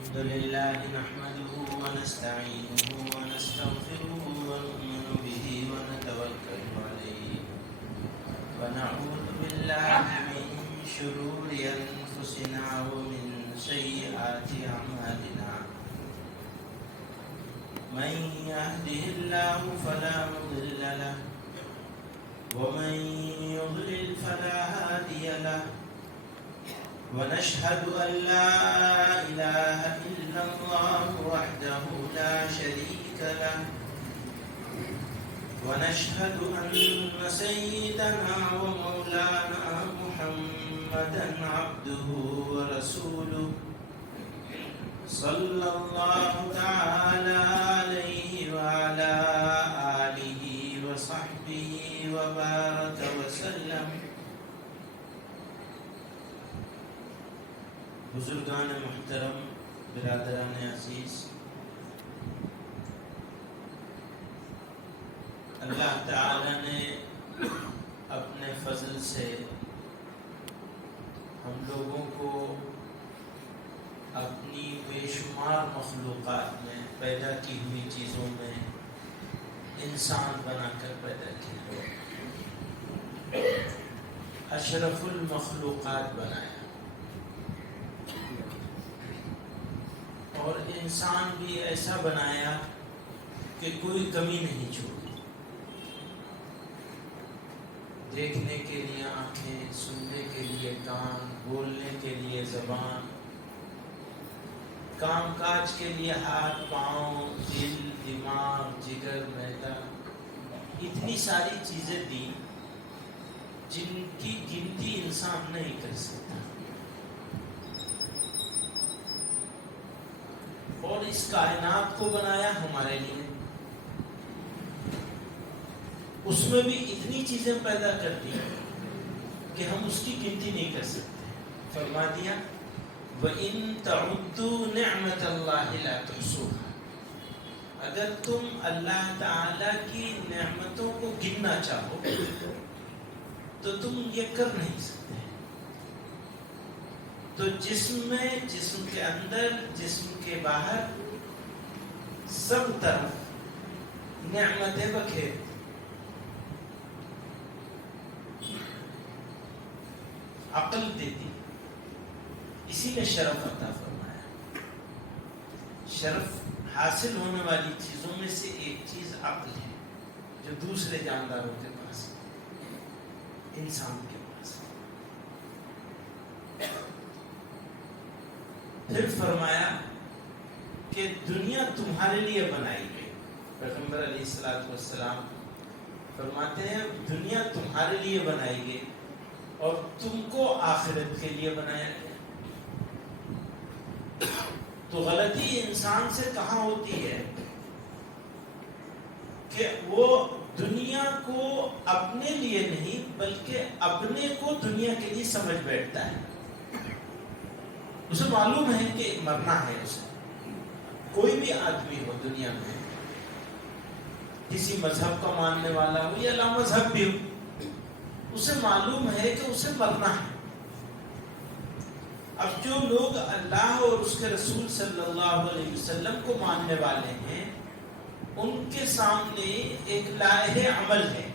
الحمد لله نحمده ونستعينه ونستغفره ونؤمن به ونتوكل عليه ونعوذ بالله من شرور أنفسنا ومن سيئات أعمالنا من يهده الله فلا مضل له ومن يضلل فلا هادي له ونشهد أن لا إله إلا الله وحده لا شريك له ونشهد أن سيدنا ومولانا محمدا عبده ورسوله صلى الله تعالى عليه وعلى آله وصحبه وبارك وسلم. بزرگان محترم، برادران عزیز، اللہ تعالی نے اپنے فضل سے ہم لوگوں کو اپنی بے شمار مخلوقات میں پیدا کی ہوئی چیزوں میں انسان بنا کر پیدا کیا، اشرف المخلوقات بنایا، اور انسان بھی ایسا بنایا کہ کوئی کمی نہیں چھوڑی. دیکھنے کے لیے آنکھیں، سننے کے لیے کان، بولنے کے لیے زبان، کام کاج کے لیے ہاتھ، پاؤں، دل، دماغ، جگر، معدہ، اتنی ساری چیزیں دی جن کی گنتی انسان نہیں کر سکتا. اور اس کائنات کو بنایا ہمارے لیے، اس میں بھی اتنی چیزیں پیدا کر دی کہ ہم اس کی گنتی نہیں کر سکتے. فرما دیا وَإِن تَعُدُّوا نِعْمَةَ اللَّهِ لَا تُحْصُوهَا. اگر تم اللہ تعالی کی نعمتوں کو گننا چاہو تو تم یہ کر نہیں سکتے. تو جسم میں، جسم کے اندر، جسم کے باہر، سب طرف نعمتیں بکھیر. عقل دیتی، اسی نے شرف عطا فرمایا. شرف حاصل ہونے والی چیزوں میں سے ایک چیز عقل ہے، جو دوسرے جانداروں کے پاس ہے، انسان کے پاس. پھر فرمایا کہ دنیا تمہارے لیے بنائی گئی. پیغمبر علیہ الصلوۃ والسلام فرماتے ہیں دنیا تمہارے لیے بنائی گئی اور تم کو آخرت کے لیے بنایا گیا. تو غلطی انسان سے کہاں ہوتی ہے کہ وہ دنیا کو اپنے لیے نہیں بلکہ اپنے کو دنیا کے لیے سمجھ بیٹھتا ہے. اسے معلوم ہے کہ مرنا ہے. اسے کوئی بھی آدمی ہو دنیا میں، کسی مذہب کا ماننے والا ہو یا لا مذہب بھی ہو، اسے معلوم ہے کہ اسے مرنا ہے. اب جو لوگ اللہ اور اس کے رسول صلی اللہ علیہ وسلم کو ماننے والے ہیں، ان کے سامنے ایک لائحہ عمل ہے.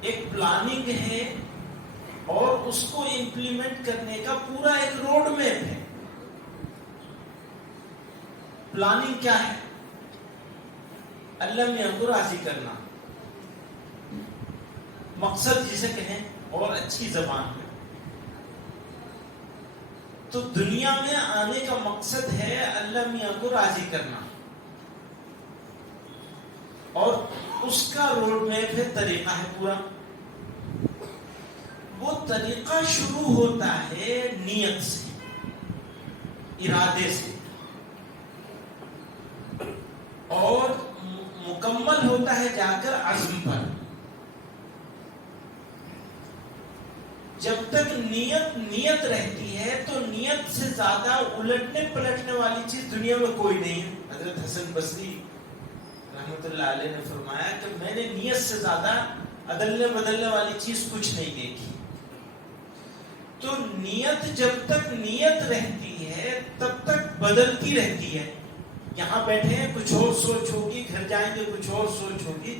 ایک پلاننگ ہے اور اس کو امپلیمنٹ کرنے کا پورا ایک روڈ میپ ہے. پلاننگ کیا ہے؟ اللہ میاں کو راضی کرنا، مقصد جسے کہیں اور اچھی زبان میں. تو دنیا میں آنے کا مقصد ہے اللہ میاں کو راضی کرنا، اور اس کا روڈ میپ ہے، طریقہ ہے پورا. وہ طریقہ شروع ہوتا ہے نیت سے، ارادے سے، اور مکمل ہوتا ہے جا کر عزم پر. جب تک نیت رہتی ہے تو نیت سے زیادہ الٹنے پلٹنے والی چیز دنیا میں کوئی نہیں ہے. حضرت حسن بصری رحمۃ اللہ علیہ نے فرمایا کہ میں نے نیت سے زیادہ عدلنے بدلنے والی چیز کچھ نہیں دیکھی. تو نیت جب تک نیت رہتی ہے تب تک بدلتی رہتی ہے. یہاں بیٹھے ہیں کچھ اور سوچ ہوگی, گھر جائیں گے کچھ اور سوچ ہوگی,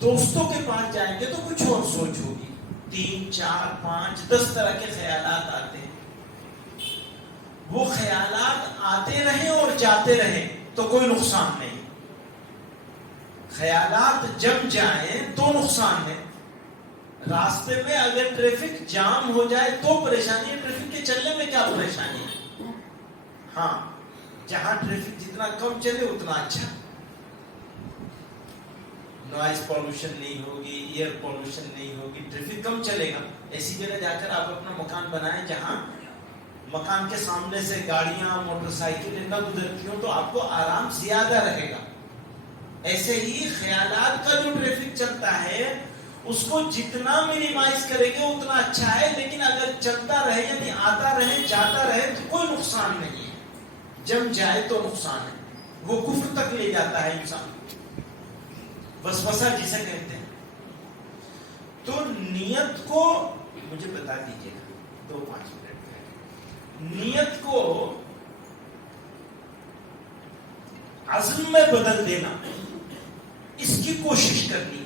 دوستوں کے پاس جائیں گے تو کچھ اور سوچ ہوگی. 3, 4, 5, 10 طرح کے خیالات آتے ہیں. وہ خیالات آتے رہیں اور جاتے رہیں تو کوئی نقصان نہیں. خیالات جم جائیں تو نقصان ہے. راستے میں اگر ٹریفک جام ہو جائے تو پریشانی ہے, ٹریفک کے چلنے میں کیا پریشانی ہے. ہاں, جہاں ٹریفک جتنا کم چلے اتنا اچھا. نوائز پولوشن نہیں ہوگی, ایئر پولوشن نہیں ہوگی, ٹریفک کم چلے گا. ایسی جگہ جا کر آپ اپنا مکان بنائیں جہاں مکان کے سامنے سے گاڑیاں موٹر سائیکلیں نہ گزرتی ہوں تو آپ کو آرام زیادہ رہے گا. ایسے ہی خیالات کا جو ٹریفک چلتا ہے اس کو جتنا منیمائز کریں گے اتنا اچھا ہے. لیکن اگر چلتا رہے یعنی آتا رہے جاتا رہے تو کوئی نقصان نہیں ہے. جم جائے تو نقصان ہے, وہ کفر تک لے جاتا ہے انسان, وسوسہ جسے کہتے ہیں. تو نیت کو مجھے بتا دیجیے گا 2-5 منٹ. نیت کو عزم میں بدل دینا, اس کی کوشش کرنی.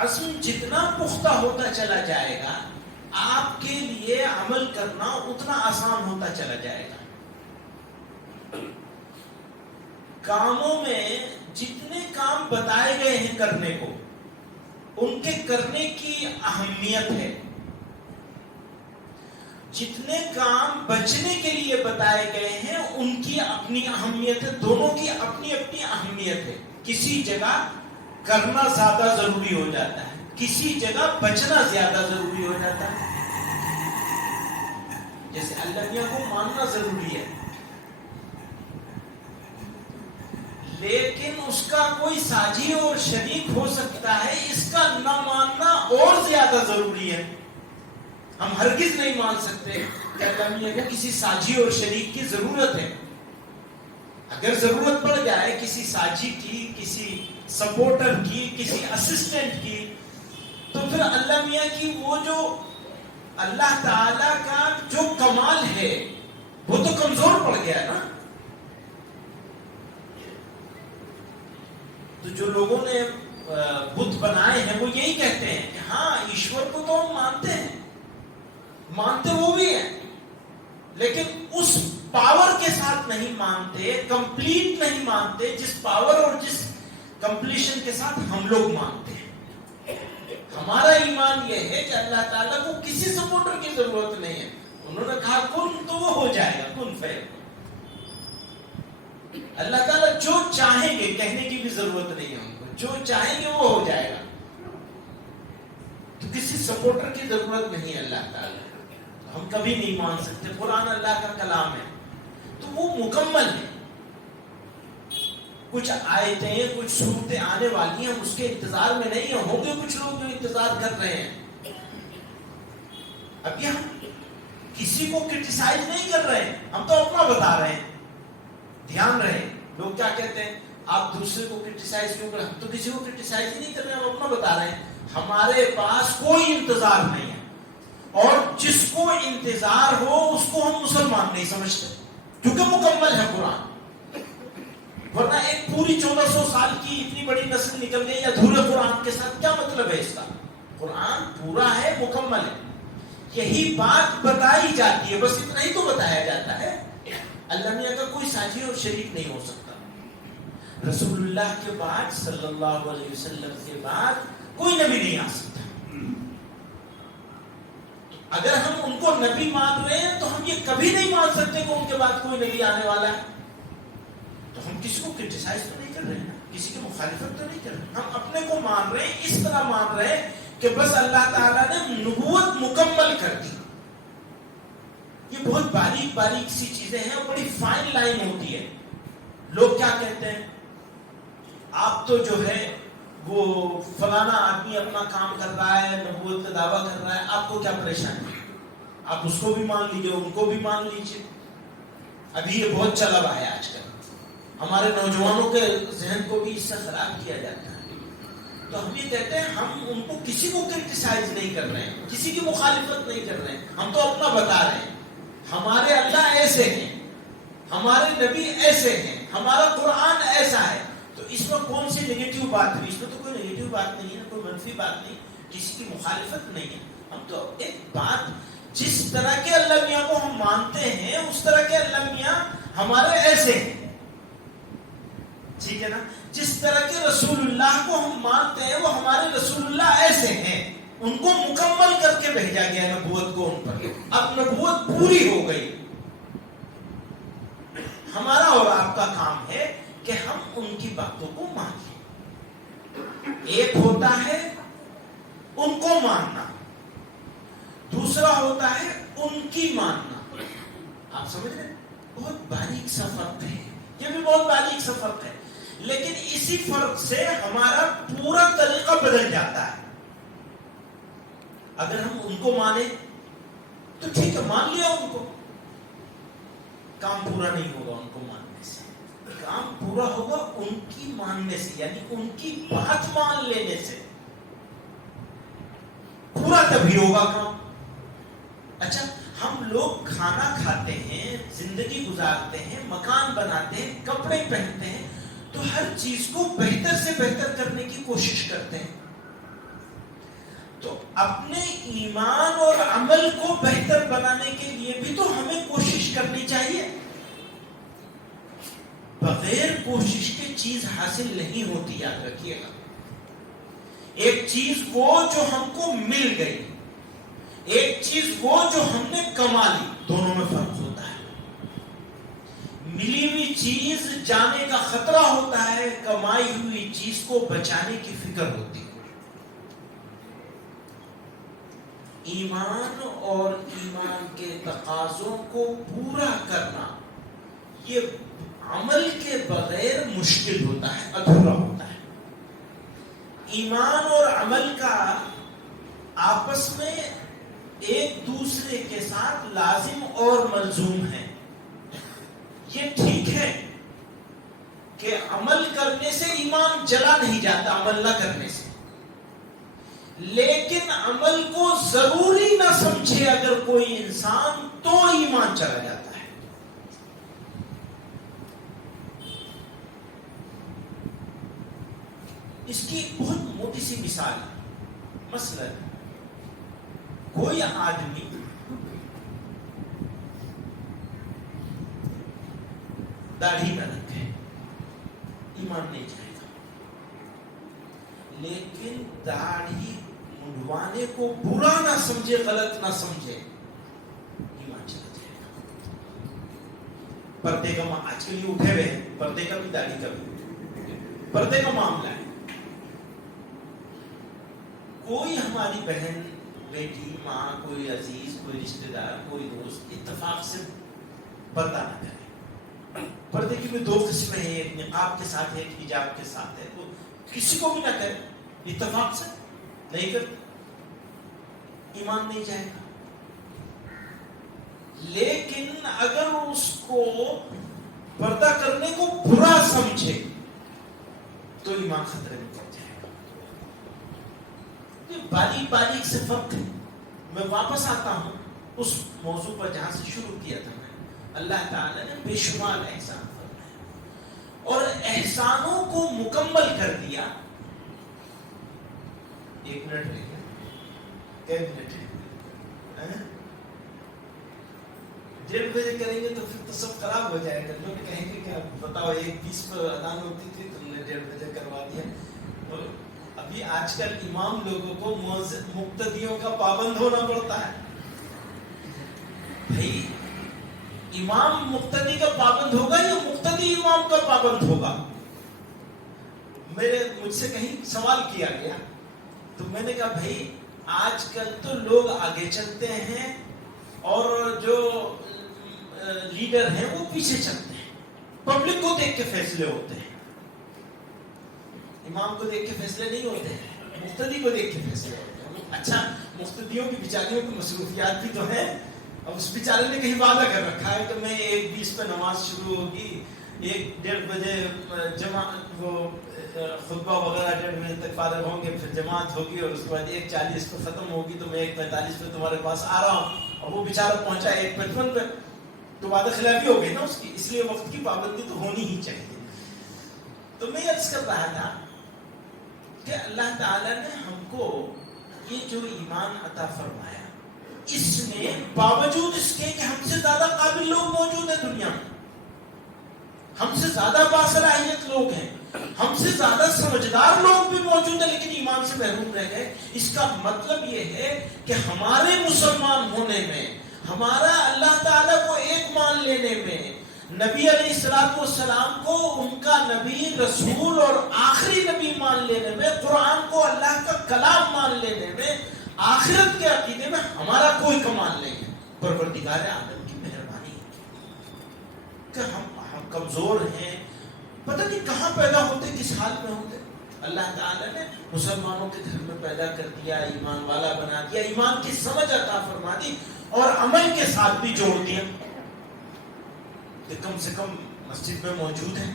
عزم جتنا پختہ ہوتا چلا جائے گا آپ کے لیے عمل کرنا اتنا آسان ہوتا چلا جائے گا. کاموں میں جتنے کام بتائے گئے ہیں کرنے کو ان کے کرنے کی اہمیت ہے. جتنے کام بچنے کے لیے بتائے گئے ہیں ان کی اپنی اہمیت ہے. دونوں کی اپنی اپنی اہمیت ہے. کسی جگہ کرنا زیادہ ضروری ہو جاتا ہے, کسی جگہ بچنا زیادہ ضروری ہو جاتا ہے. جیسے اللہ میاں کو ماننا ضروری ہے لیکن اس کا کوئی ساجی اور شریک ہو سکتا ہے, اس کا نہ ماننا اور زیادہ ضروری ہے. ہم ہرگز نہیں مان سکتے کہ اللہ میاں کو کسی ساجی اور شریک کی ضرورت ہے. اگر ضرورت پڑ جائے کسی ساجی کی, کسی سپورٹر کی, کسی اسسٹنٹ کی, تو پھر اللہ میاں کی وہ جو اللہ تعالی کا جو کمال ہے وہ تو کمزور پڑ گیا نا. تو جو لوگوں نے بت بنائے ہیں وہ یہی کہتے ہیں کہ ہاں ایشور کو تو ہم مانتے ہیں, مانتے وہ بھی ہیں, لیکن اس پاور کے ساتھ نہیں مانتے, کمپلیٹ نہیں مانتے جس پاور اور جس کمپلیشن کے ساتھ ہم لوگ مانتے ہیں. ہمارا ایمان یہ ہے کہ اللہ تعالیٰ کو کسی سپورٹر کی ضرورت نہیں ہے. انہوں نے کہا کن تو وہ ہو جائے گا, کن فیکون. اللہ تعالیٰ جو چاہیں گے, کہنے کی بھی ضرورت نہیں ہے ان کو, جو چاہیں گے وہ ہو جائے گا. تو کسی سپورٹر کی ضرورت نہیں ہے اللہ تعالیٰ. ہم کبھی نہیں مان سکتے. قرآن اللہ کا کلام ہے تو وہ مکمل ہے. کچھ آیتیں کچھ صورتیں آنے والی ہیں, ہم اس کے انتظار میں نہیں ہیں. ہوں گے کچھ لوگ جو انتظار کر رہے ہیں. ابھی ہم کسی کو کرٹیسائز نہیں کر رہے ہیں, ہم تو اپنا بتا رہے ہیں. دھیان رہے, لوگ کیا کہتے ہیں آپ دوسرے کو کرٹیسائز کیوں کر رہے ہیں. ہم تو کسی کو کرٹیسائز ہی نہیں کر رہے ہیں, ہم اپنا بتا رہے ہیں. ہمارے پاس کوئی انتظار نہیں ہے, اور جس کو انتظار ہو اس کو ہم مسلمان نہیں سمجھتے کیونکہ مکمل ہے قرآن. ورنہ ایک پوری 1400 سال کی اتنی بڑی نسل نکل گئی ادھورے قرآن کے ساتھ, کیا مطلب ہے اس کا. قرآن پورا ہے, مکمل ہے. یہی بات بتائی جاتی ہے, بس اتنا ہی تو بتایا جاتا ہے. اللہ میاں کا کوئی ساجی اور شریک نہیں ہو سکتا. رسول اللہ کے بعد, صلی اللہ علیہ وسلم کے بعد کوئی نبی نہیں آ سکتا. اگر ہم ان کو نبی مان رہے ہیں تو ہم یہ کبھی نہیں مان سکتے کہ ان کے بعد کوئی نبی آنے والا ہے. تو ہم کسی کو کرٹیسائز تو نہیں کر رہے ہیں, کسی کی مخالفت تو نہیں کر رہے. ہم اپنے کو مان رہے ہیں, اس طرح مان رہے ہیں کہ بس اللہ تعالیٰ نے نبوت مکمل کر دی. یہ بہت باریک باریک سی چیزیں ہیں اور بڑی فائن لائن ہوتی ہے. لوگ کیا کہتے ہیں, آپ تو جو ہے وہ فلانا آدمی اپنا کام کر رہا ہے, نبوت کا دعویٰ کر رہا ہے, آپ کو کیا پریشانی ہے, آپ اس کو بھی مان لیجیے, ان کو بھی مان لیجیے. ابھی یہ بہت چلا ہوا ہے آج کل, ہمارے نوجوانوں کے ذہن کو بھی اس سے خراب کیا جاتا ہے. تو ہم یہ کہتے ہیں ہم ان کو کسی کو کرٹیسائز نہیں کر رہے ہیں, کسی کی مخالفت نہیں کر رہے ہیں, ہم تو اپنا بتا رہے ہیں ہمارے اللہ ایسے ہیں, ہمارے نبی ایسے ہیں, ہمارا قرآن ایسا ہے. تو اس میں کون سی نگیٹو بات ہوئی؟ اس میں تو کوئی نگیٹو بات نہیں ہے, کوئی منفی بات نہیں, کسی کی مخالفت نہیں ہے. ہم تو ایک بات, جس طرح کے اللہ میاں کو ہم مانتے ہیں اس طرح کے اللہ میاں ہمارے ایسے ہیں, ٹھیک ہے نا. جس طرح کے رسول اللہ کو ہم مانتے ہیں وہ ہمارے رسول اللہ ایسے ہیں, ان کو مکمل کر کے بھیجا گیا نبوت کو ان پر. اب نبوت پوری ہو گئی, ہمارا اور آپ کا کام ہے کہ ہم ان کی باتوں کو مان لیں. ایک ہوتا ہے ان کو ماننا, دوسرا ہوتا ہے ان کی ماننا. آپ سمجھ رہے ہیں؟ بہت باریک سا فرق ہے, یہ بھی بہت باریک سا فرق ہے, لیکن اسی فرق سے ہمارا پورا طریقہ بدل جاتا ہے. اگر ہم ان کو مانیں تو ٹھیک ہے, مان لیا ان کو, کام پورا نہیں ہوگا ان کو ماننے سے, کام پورا ہوگا ان کی ماننے سے, یعنی ان کی بات مان لینے سے پورا تبھی ہوگا کام. اچھا, ہم لوگ کھانا کھاتے ہیں, زندگی گزارتے ہیں, مکان بناتے ہیں, کپڑے پہنتے ہیں, تو ہر چیز کو بہتر سے بہتر کرنے کی کوشش کرتے ہیں. تو اپنے ایمان اور عمل کو بہتر بنانے کے لیے بھی تو ہمیں کوشش کرنی چاہیے. بغیر کوشش کے چیز حاصل نہیں ہوتی, یاد رکھیے گا. ایک چیز وہ جو ہم کو مل گئی, ایک چیز وہ جو ہم نے کما لی, دونوں میں فرق ہوتا ہے. ملی ہوئی چیز جانے کا خطرہ ہوتا ہے, کمائی ہوئی چیز کو بچانے کی فکر ہوتی ہے. ایمان اور ایمان کے تقاضوں کو پورا کرنا یہ عمل کے بغیر مشکل ہوتا ہے, ادھورا ہوتا ہے. ایمان اور عمل کا آپس میں ایک دوسرے کے ساتھ لازم اور ملزوم ہے. یہ ٹھیک ہے کہ عمل کرنے سے ایمان چلا نہیں جاتا, عمل نہ کرنے سے, لیکن عمل کو ضروری نہ سمجھے اگر کوئی انسان تو ایمان چلا جاتا ہے. اس کی ایک بہت موٹی سی مثال ہے. مثلا کوئی آدمی داڑھی نہ رکھے, ایمان نہیں جائے گا, لیکن داڑھی منڈوانے کو برا نہ سمجھے, غلط نہ سمجھے, ایمان چلا جائے گا. پردے کا آج کے لیے اٹھے ہوئے ہیں, پردے کا بھی داڑھی کا بھی پردے کا معاملہ ہے. کوئی ہماری بہن, بیٹی, ماں, کوئی عزیز, کوئی رشتہ دار, کوئی دوست اتفاق سے پردہ نہ کرے. پردے کی بھی دو قسمیں ہیں, ایک نقاب کے ساتھ ہے, ایک حجاب کے ساتھ ہے. تو کسی کو بھی نہ کرے, اتفاق سے نہیں کرتے, ایمان نہیں جائے گا. لیکن اگر اس کو پردہ کرنے کو برا سمجھے تو ایمان خطرے میں پڑ جائے گا. یہ باریک باریک سے فرق ہے. میں واپس آتا ہوں اس موضوع پر جہاں سے شروع کیا تھا. اللہ تعالیٰ نے بے شمار احسان فرمائے اور احسانوں کو مکمل کر دیا. ایک منٹ رہ گیا, ایک منٹ, 1:30 بجے کریں گے تو پھر تو سب خراب ہو جائے گا. لوگ کہیں گے کہ بتاؤ 1:20 پر اذان ہوتی تھی, تم نے 1:30 بجے کروا دیا. تو ابھی آج کل امام لوگوں کو مقتدیوں کا پابند ہونا پڑتا ہے. بھائی امام مقتدی کا پابند ہوگا یا مقتدی امام کا پابند ہوگا؟ مجھ سے کہیں سوال کیا گیا تو میں نے کہا بھائی آج کل تو لوگ آگے چلتے ہیں اور جو لیڈر ہیں وہ پیچھے چلتے ہیں. پبلک کو دیکھ کے فیصلے ہوتے ہیں, امام کو دیکھ کے فیصلے نہیں ہوتے ہیں, مقتدی کو دیکھ کے فیصلے ہوتے ہیں. اچھا, مقتدیوں کی بیچاریوں کی مصروفیات بھی تو ہے. اب اس بیچارے نے کہیں وعدہ کر رکھا ہے کہ میں 1:20 پہ نماز شروع ہوگی, 1:30 بجے جمع وہ خطبہ وغیرہ 1:30 بجے تک فارغ ہوں گے، پھر جماعت ہوگی اور اس کے بعد 1:40 پہ ختم ہوگی، تو میں 1:45 پہ تمہارے پاس آ رہا ہوں، اور وہ بیچارہ پہنچا 1:55 پہ، تو وعدہ خلافی ہو گئی نا اس کی. اس لیے وقت کی پابندی تو ہونی ہی چاہیے. تو میں عرض کر رہا تھا کہ اللہ تعالیٰ نے ہم کو یہ جو ایمان عطا فرمایا، اس میں باوجود اس کے کہ ہم سے زیادہ قابل لوگ موجود ہیں دنیا میں، ہم سے زیادہ باصلاحیت لوگ ہیں، ہم سے زیادہ سمجھدار لوگ بھی موجود ہیں، لیکن ایمان سے محروم رہ گئے. اس کا مطلب یہ ہے کہ ہمارے مسلمان ہونے میں، ہمارا اللہ تعالیٰ کو ایک مان لینے میں، نبی علیہ الصلوۃ والسلام کو ان کا نبی، رسول اور آخری نبی مان لینے میں، قرآن کو اللہ کا کلام مان لینے میں، آخرت کے عقیدے میں ہمارا کوئی کمال نہیں ہے. پروردگار عالم کی مہربانی ہے کہ ہم کمزور ہیں، پتہ نہیں کہاں پیدا ہوتے، کس حال میں ہوتے. اللہ تعالیٰ نے مسلمانوں کے گھر میں پیدا کر دیا، ایمان والا بنا دیا، ایمان کی سمجھ عطا فرما دی، اور عمل کے ساتھ بھی جوڑ دیا کہ کم سے کم مسجد میں موجود ہے.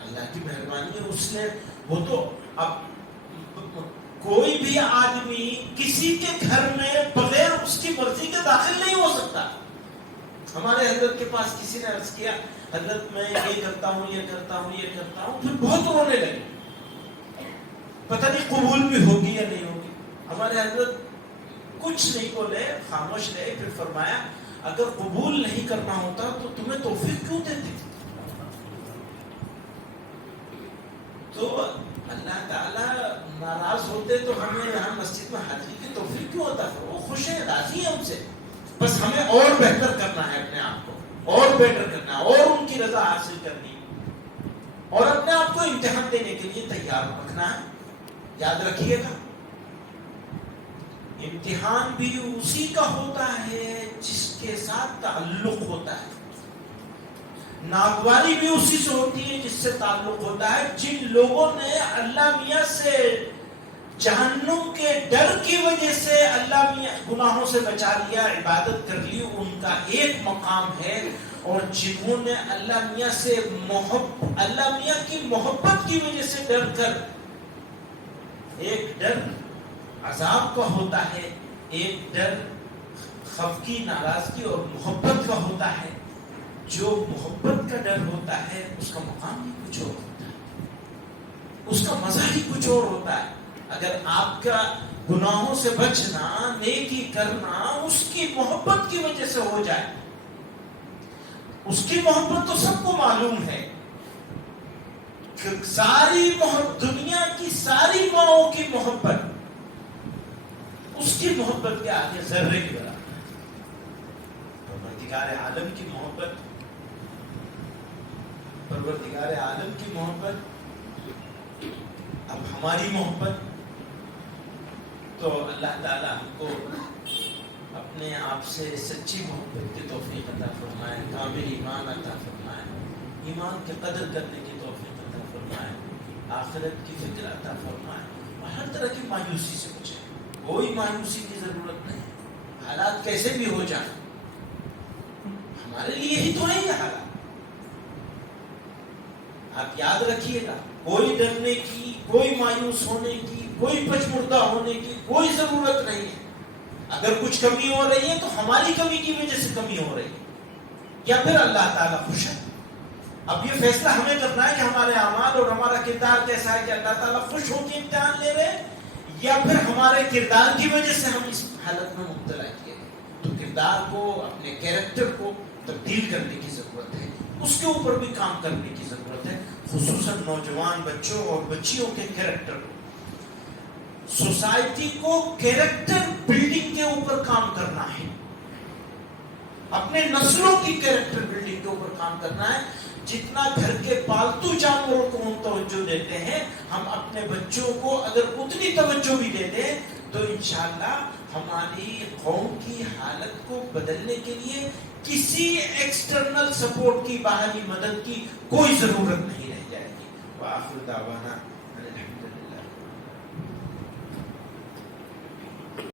اللہ کی مہربانی ہے. اس نے وہ تو اب کوئی بھی آدمی کسی کے گھر میں بغیر اس کی مرضی کے داخل نہیں ہو سکتا. ہمارے حضرت کے پاس کسی نے عرض کیا، حضرت میں یہ کرتا ہوں، یہ کرتا ہوں، یہ کرتا ہوں، پھر بہت رونے لگے، پتہ نہیں قبول بھی ہوگی یا نہیں ہوگی. ہمارے حضرت کچھ نہیں بولے، خاموش رہے. پھر فرمایا اگر قبول نہیں کرنا ہوتا تو تمہیں توفیق کیوں دیتے؟ تو اللہ تعالیٰ ناراض ہوتے تو ہمیں یہاں مسجد میں حاضری کی توفیق کیوں ہوتا؟ وہ خوش ہیں، راضی ہیں ہم سے. بس ہمیں اور بہتر کرنا ہے، اپنے آپ کو اور بہتر کرنا ہے، اور ان کی رضا حاصل کرنی ہے، اور اپنے آپ کو امتحان دینے کے لیے تیار رکھنا ہے. یاد رکھیے گا، امتحان بھی اسی کا ہوتا ہے جس کے ساتھ تعلق ہوتا ہے. ناگواری بھی اسی سے ہوتی ہے جس سے تعلق ہوتا ہے. جن لوگوں نے اللہ میاں سے جہنم کے ڈر کی وجہ سے اللہ میاں گناہوں سے بچا لیا، عبادت کر لی، ان کا ایک مقام ہے. اور جنہوں نے اللہ میاں سے اللہ میاں کی محبت کی وجہ سے ڈر کر، ایک ڈر عذاب کا ہوتا ہے، ایک ڈر خوف کی، ناراضگی اور محبت کا ہوتا ہے. جو محبت کا ڈر ہوتا ہے اس کا مقام ہی کچھ اور ہوتا ہے، اس کا مزہ ہی کچھ اور ہوتا ہے. اگر آپ کا گناہوں سے بچنا، نیکی کرنا اس کی محبت کی وجہ سے ہو جائے، اس کی محبت تو سب کو معلوم ہے کہ ساری دنیا کی ساری ماؤں کی محبت اس کی محبت کے آگے ذرے کی برابر. پروردگار عالم کی محبت، پروردگار عالم کی محبت، اب ہماری محبت. تو اللہ تعالی ہم کو اپنے آپ سے سچی محبت کی توفیق عطا فرمائے، کامل ایمان عطا فرمائے، ایمان کی قدر کرنے کی توفیق عطا فرمائے، آخرت کی فکر عطا فرمائے، اور ہر طرح کی مایوسی سے بچائے. کوئی مایوسی کی ضرورت نہیں. حالات کیسے بھی ہو جائیں، ہمارے لیے ہی تو نہیں ہے حالات. آپ یاد رکھیے گا، کوئی ڈرنے کی، کوئی مایوس ہونے کی، کوئی پچمردہ ہونے کی کوئی ضرورت نہیں ہے. اگر کچھ کمی ہو رہی ہے تو ہماری کمی کی وجہ سے کمی ہو رہی ہے، یا پھر اللہ تعالیٰ خوش ہے. اب یہ فیصلہ ہمیں کرنا ہے کہ ہمارے اعمال اور ہمارا کردار کیسا ہے، کہ اللہ تعالیٰ خوش ہو کے امتحان لے رہے ہیں، یا پھر ہمارے کردار کی وجہ سے ہم اس حالت میں مبتلا کیے. تو کردار کو، اپنے کیریکٹر کو تبدیل کرنے کی ضرورت ہے، اس کے اوپر بھی کام کرنے کی ضرورت ہے، خصوصاً نوجوان بچوں اور بچیوں کے کیریکٹر کو. سوسائٹی کو کیریکٹر بلڈنگ کے اوپر کام کرنا ہے، اپنے نسلوں کی کیریکٹر بلڈنگ کے اوپر کام کرنا ہے. جتنا گھر کے پالتو جانوروں کو ہم توجہ دیتے ہیں، ہم اپنے بچوں کو اگر اتنی توجہ بھی دیتے ہیں تو انشاءاللہ ہماری قوم کی حالت کو بدلنے کے لیے کسی ایکسٹرنل سپورٹ کی، باہری مدد کی کوئی ضرورت نہیں رہ جائے گی. وآخر دعوانا